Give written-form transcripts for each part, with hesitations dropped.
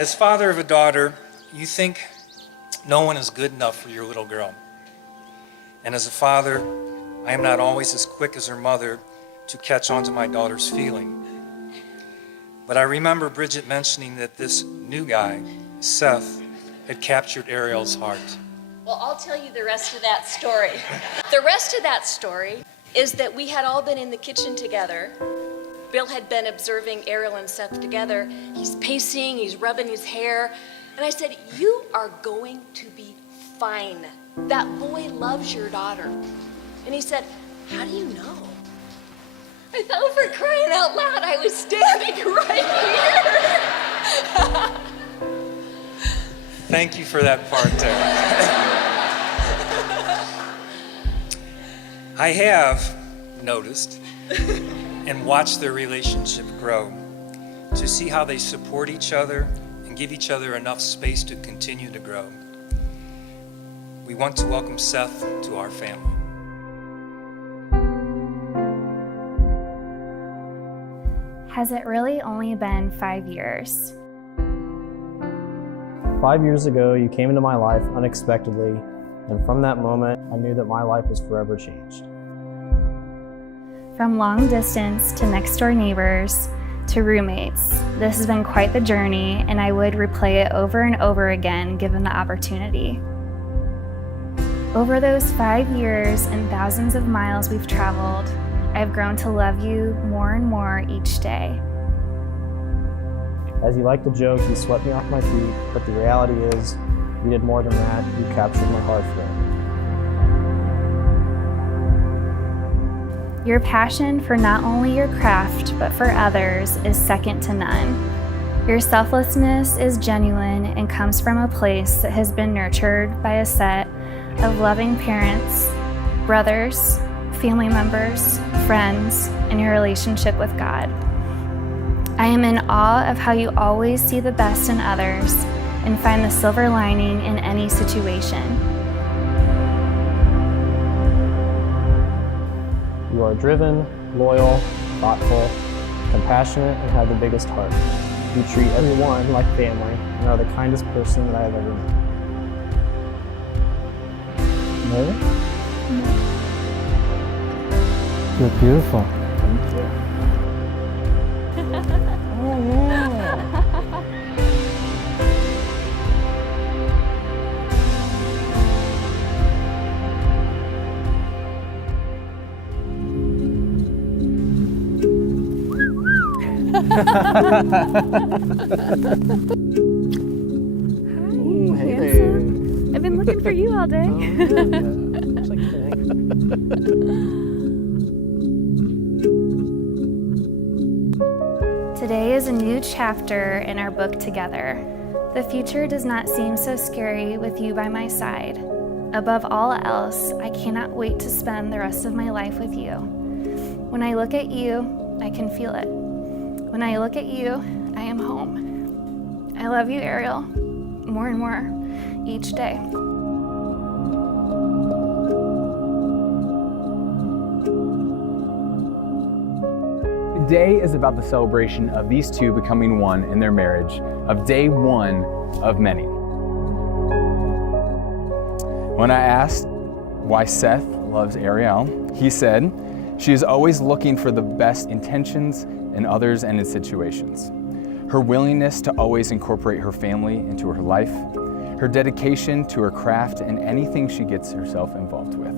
As father of a daughter, you think no one is good enough for your little girl. And as a father, I am not always as quick as her mother to catch on to my daughter's feeling. But I remember Bridget mentioning that this new guy, Seth, had captured Ariel's heart. Well, I'll tell you the rest of that story. The rest of that story is that we had all been in the kitchen together. Bill had been observing Ariel and Seth together. He's pacing, he's rubbing his hair. And I said, you are going to be fine. That boy loves your daughter. And he said, how do you know? I thought, for crying out loud, I was standing right here. Thank you for that part, Tara. I have noticed and watched their relationship grow to see how they support each other and give each other enough space to continue to grow. We want to welcome Seth to our family. Has it really only been 5 years? 5 years ago, you came into my life unexpectedly, and from that moment, I knew that my life was forever changed. From long distance to next door neighbors to roommates, this has been quite the journey, and I would replay it over and over again given the opportunity. Over those 5 years and thousands of miles we've traveled, I've grown to love you more and more each day. As you like to joke, you swept me off my feet, but the reality is, you did more than that. You captured my heart for it. Your passion for not only your craft, but for others is second to none. Your selflessness is genuine and comes from a place that has been nurtured by a set of loving parents, brothers, family members, friends, and your relationship with God. I am in awe of how you always see the best in others and find the silver lining in any situation. You are driven, loyal, thoughtful, compassionate, and have the biggest heart. You treat everyone like family and are the kindest person that I have ever met. No? You're beautiful. Thank you. Oh, yeah. Hi, handsome. I've been looking for you all day. Looks like a thing. Today is a new chapter in our book together. The future does not seem so scary with you by my side. Above all else, I cannot wait to spend the rest of my life with you. When I look at you, I can feel it. When I look at you, I am home. I love you, Ariel, more and more each day. Today is about the celebration of these two becoming one in their marriage, of day one of many. When I asked why Seth loves Ariel, he said, she is always looking for the best intentions in others and in situations. Her willingness to always incorporate her family into her life, her dedication to her craft and anything she gets herself involved with,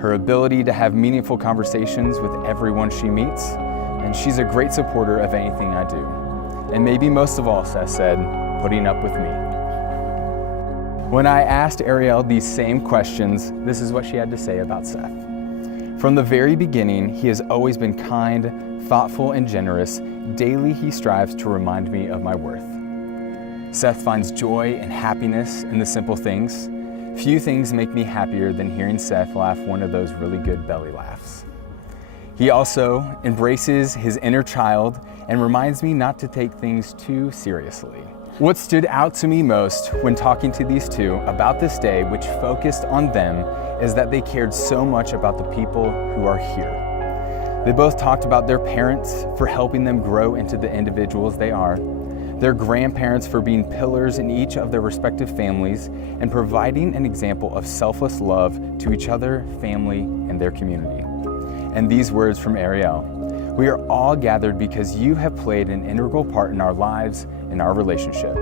her ability to have meaningful conversations with everyone she meets, and she's a great supporter of anything I do. And maybe most of all, Seth said, putting up with me. When I asked Ariel these same questions, this is what she had to say about Seth. From the very beginning, he has always been kind, thoughtful, and generous. Daily, he strives to remind me of my worth. Seth finds joy and happiness in the simple things. Few things make me happier than hearing Seth laugh one of those really good belly laughs. He also embraces his inner child and reminds me not to take things too seriously. What stood out to me most when talking to these two about this day, which focused on them, is that they cared so much about the people who are here. They both talked about their parents for helping them grow into the individuals they are. their grandparents for being pillars in each of their respective families and providing an example of selfless love to each other, family, and their community. And these words from Ariel: we are all gathered because you have played an integral part in our lives and our relationship.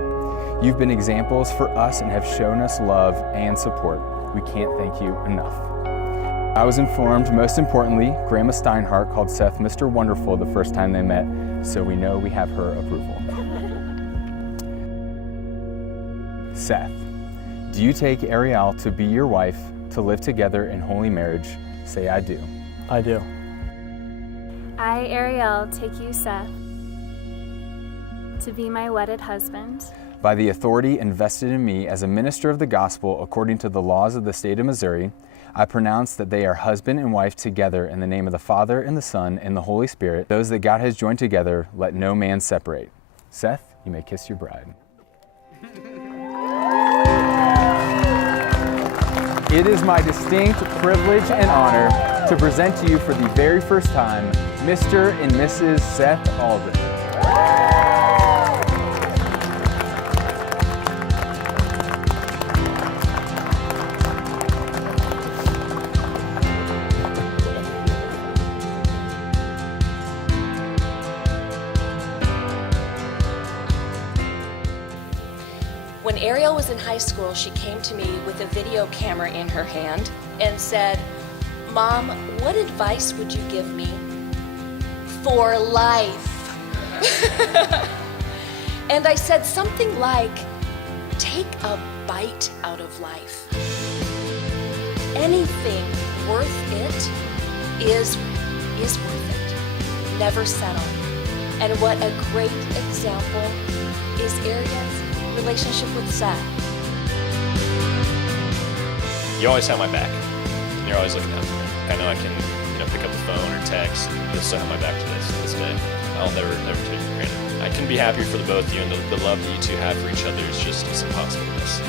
You've been examples for us and have shown us love and support. We can't thank you enough. I was informed, most importantly, Grandma Steinhardt called Seth Mr. Wonderful the first time they met, so we know we have her approval. Seth, do you take Ariel to be your wife, to live together in holy marriage? Say, I do. I do. I, Ariel, take you, Seth, to be my wedded husband. By the authority invested in me as a minister of the gospel according to the laws of the state of Missouri, I pronounce that they are husband and wife together in the name of the Father and the Son and the Holy Spirit. Those that God has joined together, let no man separate. Seth, you may kiss your bride. It is my distinct privilege and honor to present to you for the very first time, Mr. and Mrs. Seth Alden. When Ariel was in high school, she came to me with a video camera in her hand and said, "Mom, what advice would you give me for life?" And I said something like, "Take a bite out of life. Anything worth it is worth it. Never settle." And what a great example is Ariel's relationship with Seth. You always have my back. You're always looking out for me. I know I can, pick up the phone or text, and you'll still have my back to this day. I'll never take it for granted. I couldn't be happier for the both of you, and the love that you two have for each other is just, it's impossible to miss.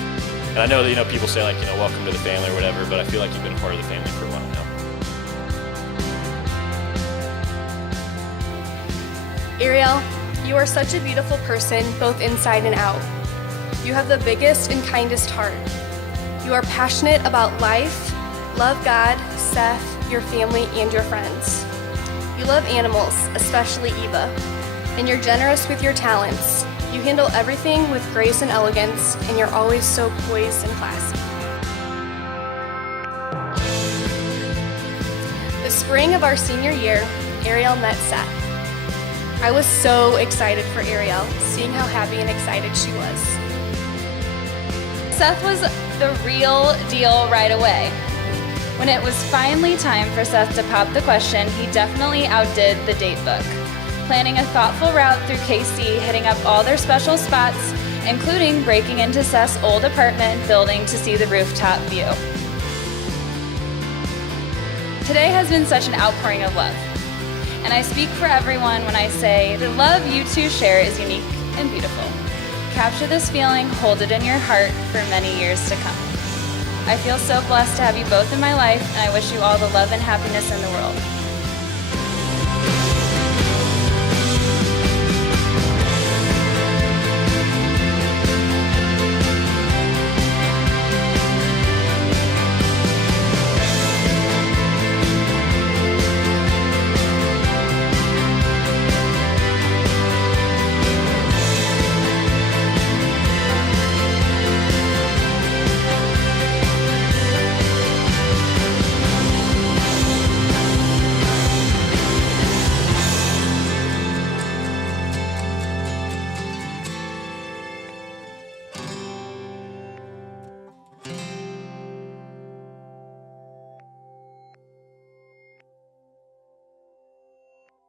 And I know that, people say welcome to the family or whatever, but I feel like you've been a part of the family for a while now. Ariel, you are such a beautiful person, both inside and out. You have the biggest and kindest heart. You are passionate about life, love God, Seth, your family, and your friends. You love animals, especially Eva, and you're generous with your talents. You handle everything with grace and elegance, and you're always so poised and classy. The spring of our senior year, Ariel met Seth. I was so excited for Ariel, seeing how happy and excited she was. Seth was the real deal right away. When it was finally time for Seth to pop the question, he definitely outdid the date book, planning a thoughtful route through KC, hitting up all their special spots, including breaking into Seth's old apartment building to see the rooftop view. Today has been such an outpouring of love, and I speak for everyone when I say the love you two share is unique and beautiful. Capture this feeling, hold it in your heart for many years to come. I feel so blessed to have you both in my life, and I wish you all the love and happiness in the world.